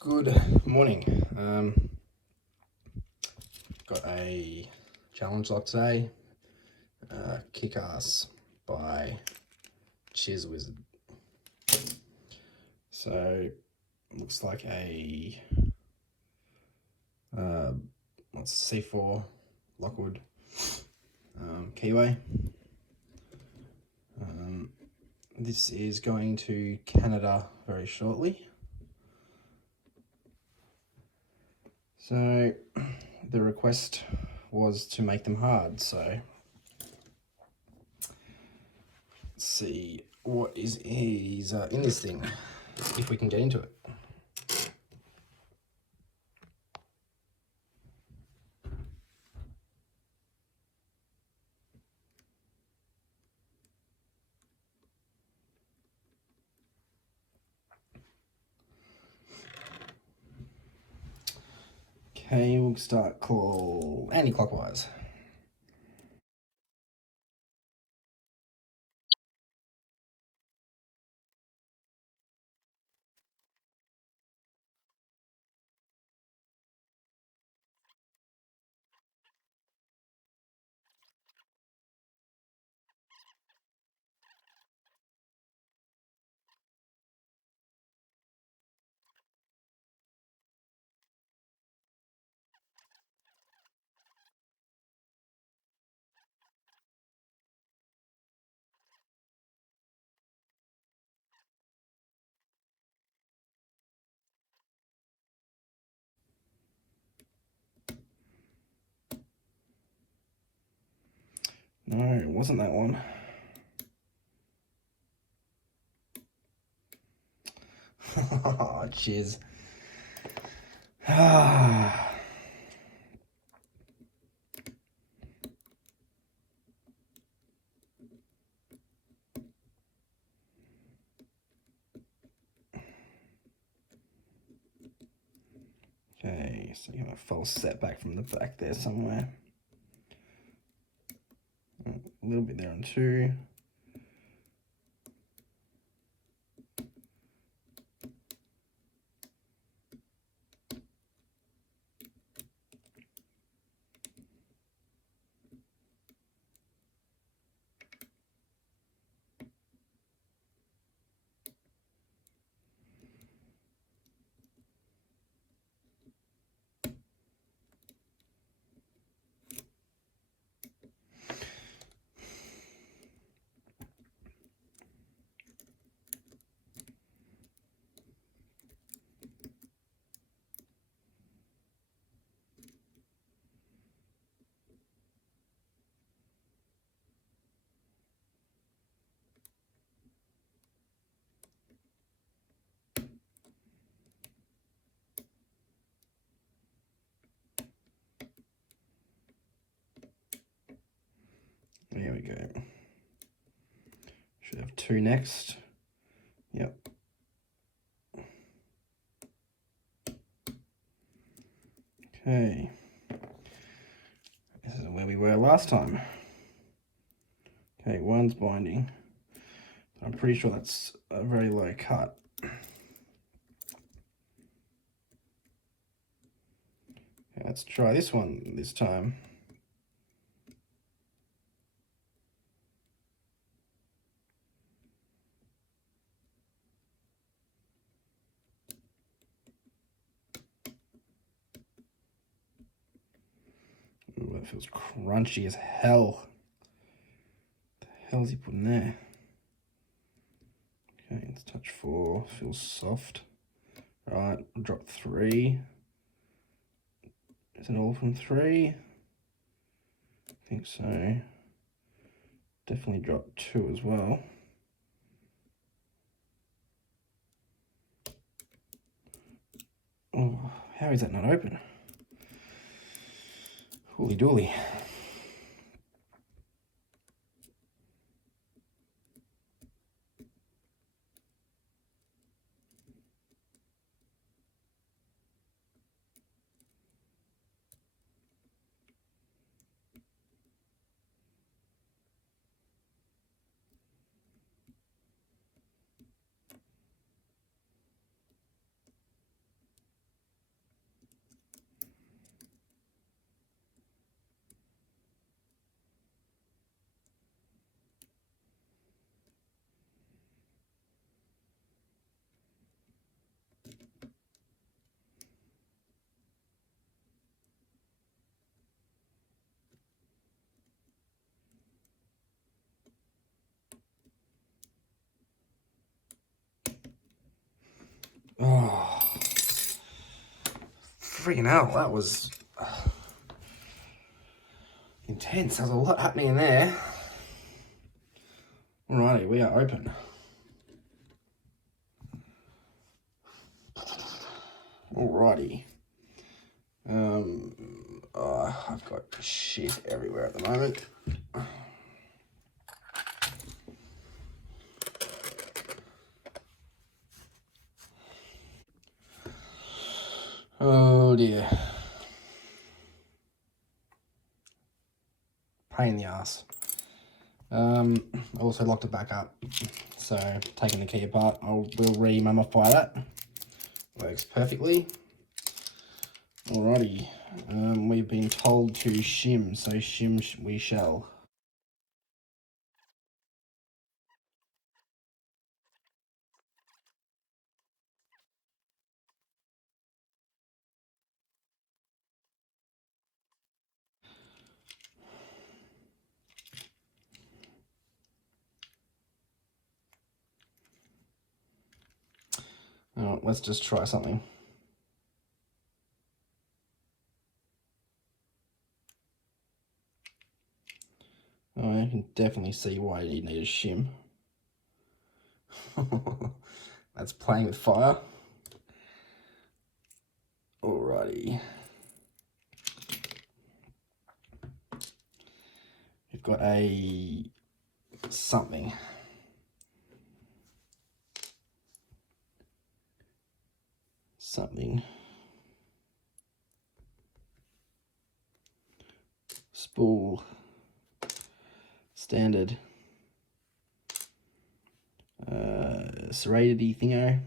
Good morning. Got a challenge lock today. Kick Ass by Chizwizard. So looks like a what's C4 Lockwood keyway. This is going to Canada very shortly. So the request was to make them hard, so let's see what is in this thing, if we can get into it. Okay, we'll start anti-clockwise. No, it wasn't that one. Oh, cheers. Okay, so you have a false setback from the back there somewhere. A little bit there on 2. There we go. Should have 2 next. Yep. Okay. This is where we were last time. Okay, 1's binding. I'm pretty sure that's a very low cut. Okay, let's try this one this time. Ooh, that feels crunchy as hell. What the hell is he putting there? Okay, let's touch 4. Feels soft. Right, I'll drop 3. Is it all from 3? I think so. Definitely drop 2 as well. Oh, how is that not open? Holy dooly. Oh, freaking hell, that was intense. There's a lot happening in there. Alrighty, we are open. Alrighty. I've got shit everywhere at the moment. Oh dear. Pain in the ass. I also locked it back up. So taking the key apart, we'll re-mummify that. Works perfectly. Alrighty. We've been told to shim, so shim we shall. Alright, let's just try something. Oh, I can definitely see why you need a shim. That's playing with fire. Alrighty. We've got a something. Spool. Standard. Serrated thingo.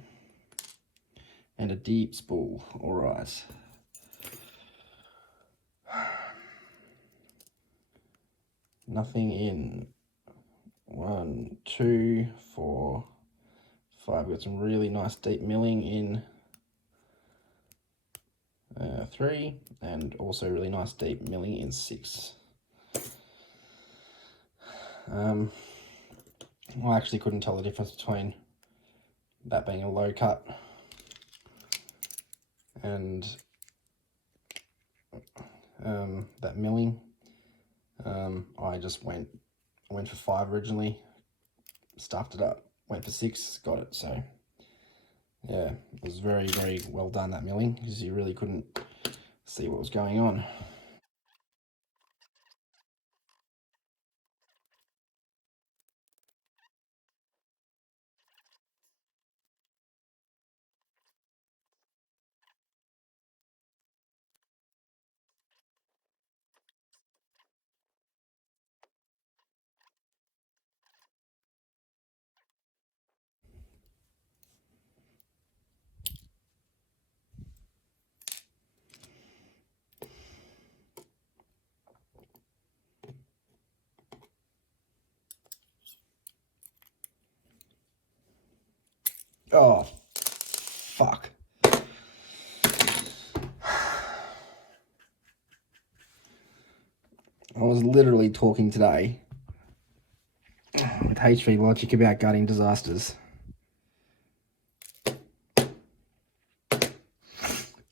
And a deep spool. Alright. Nothing in 1, 2, 4, 5. We've got some really nice deep milling in 3, and also really nice deep milling in 6. I actually couldn't tell the difference between that being a low cut and that milling. I just went for 5 originally, stuffed it up, went for 6, got it. So yeah, it was very, very well done, that milling, because you really couldn't see what was going on. Oh, fuck. I was literally talking today with HV Logic about gutting disasters.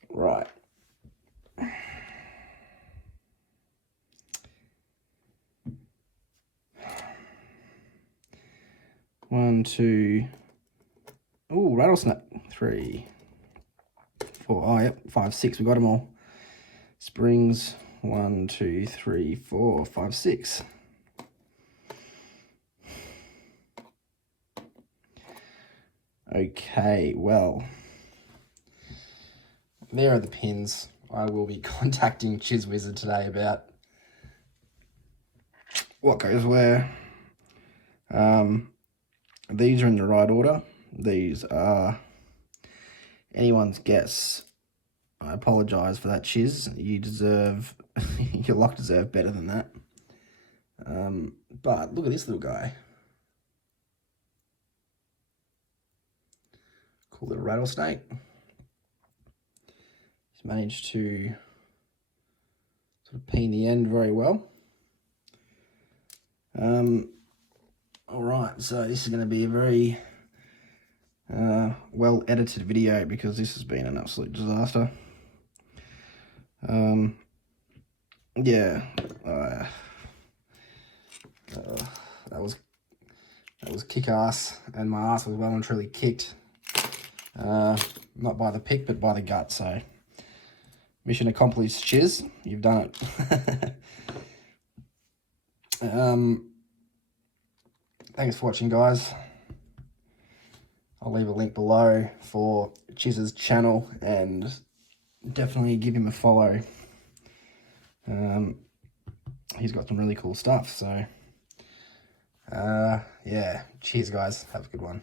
Right. One, two. Ooh, rattlesnake. 3, 4. Oh, yep. 5, 6. We got them all. Springs. 1, 2, 3, 4, 5, 6. Okay, well, there are the pins. I will be contacting Chizwizard today about what goes where. These are in the right order. These are anyone's guess. I apologise for that, Chiz. You deserve, your lock deserve better than that. But look at this little guy. Cool little rattlesnake. He's managed to sort of peen the end very well. All right, so this is going to be a very well edited video, because this has been an absolute disaster. Yeah, that was kick ass, and my ass was well and truly kicked. Not by the pick, but by the gut. So mission accomplished, Chiz. You've done it. Thanks for watching, guys. I'll leave a link below for Chiz's channel, and definitely give him a follow. He's got some really cool stuff. So yeah, cheers, guys. Have a good one.